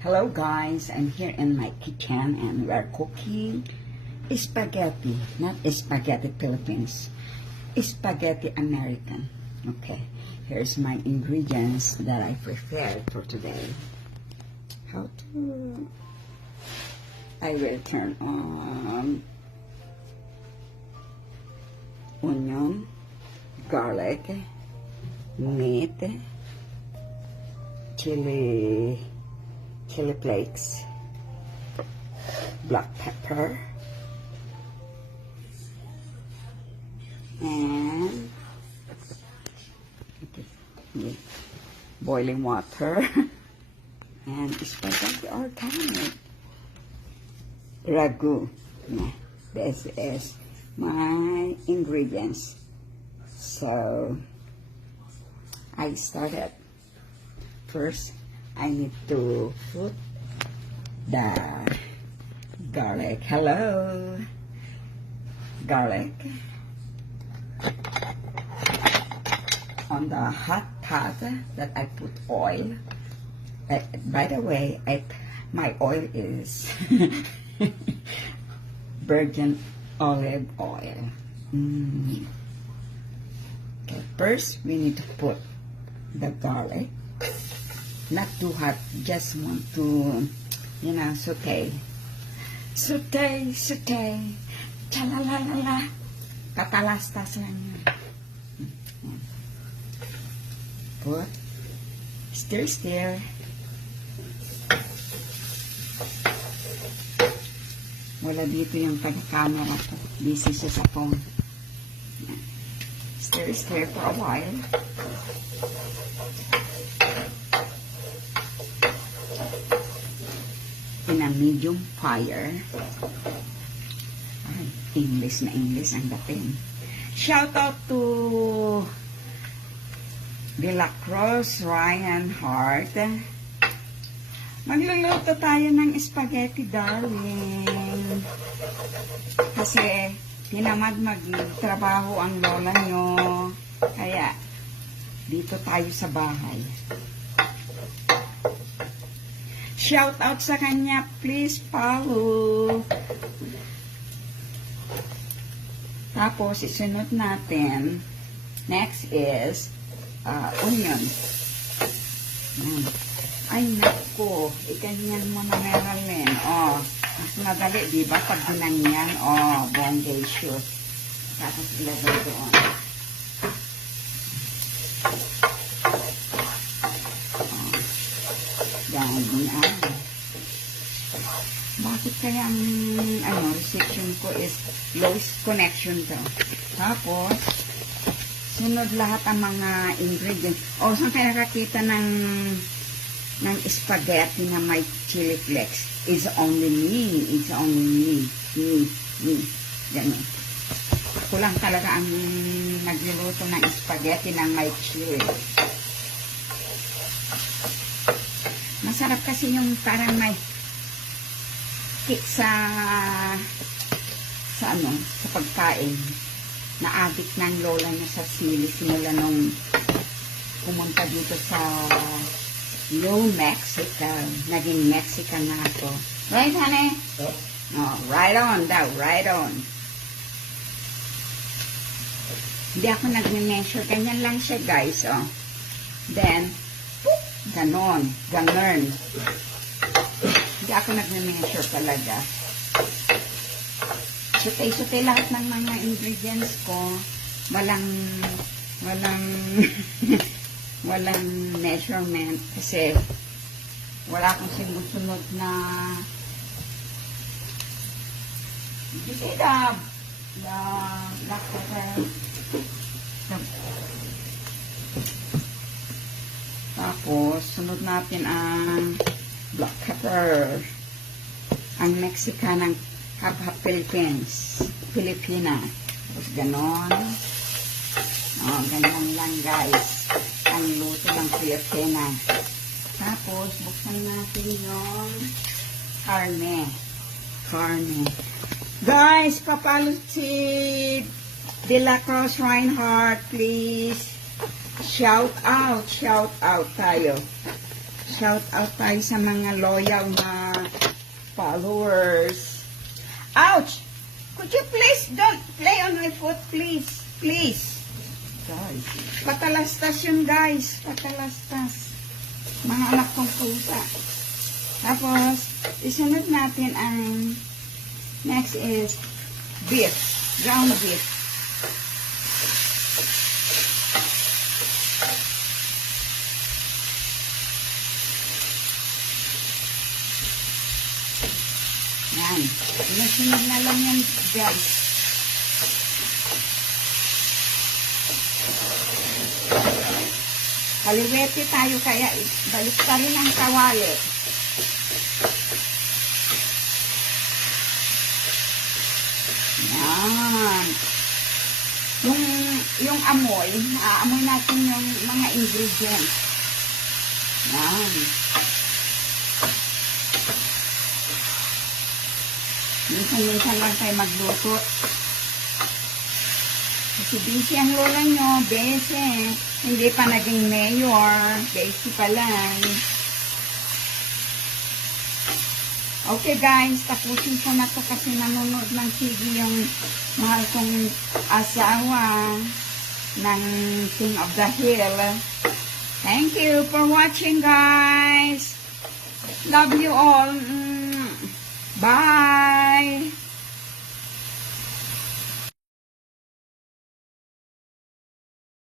Hello guys, I'm here in my kitchen and we are cooking spaghetti, not spaghetti Philippines, spaghetti American. Okay, here's my ingredients that I prepared for today. I will turn on onion, garlic, meat, chili flakes, black pepper, and boiling water, and spaghetti organic ragu. This is my ingredients. So I started. First, I need to put the garlic. Hello, garlic on the hot pot that I put oil. By the way, my oil is virgin olive oil. Okay, first we need to put the garlic. Not too hot, just want to, saute. Saute. Chalalala. Katalastas lang yun. Put. Stir. Wala dito yung taga-camera ko. Busy siya sa phone. Stir for a while. In a medium fire. English ang dating. Shout out to De La Cruz, Ryan Hart. Magluluto tayo ng spaghetti, darling. Kasi tinamad magtrabaho ang lola nyo. Kaya dito tayo sa bahay. Shout out sa kanya, please follow. Tapos, isunod natin. Next is onion. Ay, naku. Ikanyan mo na Marilyn. Mas madali, diba? Pag ginanyan, bonggay shoot. Tapos, ilagay doon. Ganyan. Bakit kaya ang reception ko is lowest connection to? Tapos, sunod lahat ang mga ingredients. Saan tayo nakakita ng spaghetti na may chili flakes? It's only me. Me. Ganun. Ako lang talaga ang nagluluto ng spaghetti na may chili. Masarap kasi yung parang may kick sa pagkain. Na-addict ng lola niya sa sili. Simula nung pumunta dito sa New Mexico. Naging Mexican na ako. Right, honey? Right on daw. Right on. Hindi ako nag-measure. Ganyan lang siya, guys. Then, ganon. Hindi ako nag-measure talaga. Sutay lahat ng mga ingredients ko. Walang measurement kasi wala akong sinusunod na you see the black pepper. Tapos, sunod natin ang black pepper. Ang Mexican ng half Filipina. Tapos, ganon. Ganyan lang, guys. Ang luto ng Filipina. Tapos, buksan natin yung karne. Guys, papalo si De La Cruz Reinhardt, please. Shout out tayo. Shout out tayo sa mga loyal na followers. Ouch! Could you please don't play on my foot, please? Please. Guys, patalastas yun, guys. Patalastas. Mga anak kong pusa. Tapos, isunod natin ang next is beef. Ground beef. Yan. Inusunod na lang yan, guys. Kaliwete tayo kaya balik pa rin ang kawali. Yan. Yung amoy, aamoy natin yung mga ingredients. Yan. Minsan-minsan lang tayo magluto. Kasi busy ang lola nyo, bese. Hindi pa naging mayor. Base pa lang. Okay guys, tapusin ko na to kasi nanonood ng TV yung mahal kong asawa ng King of the Hill. Thank you for watching guys. Love you all. Bye.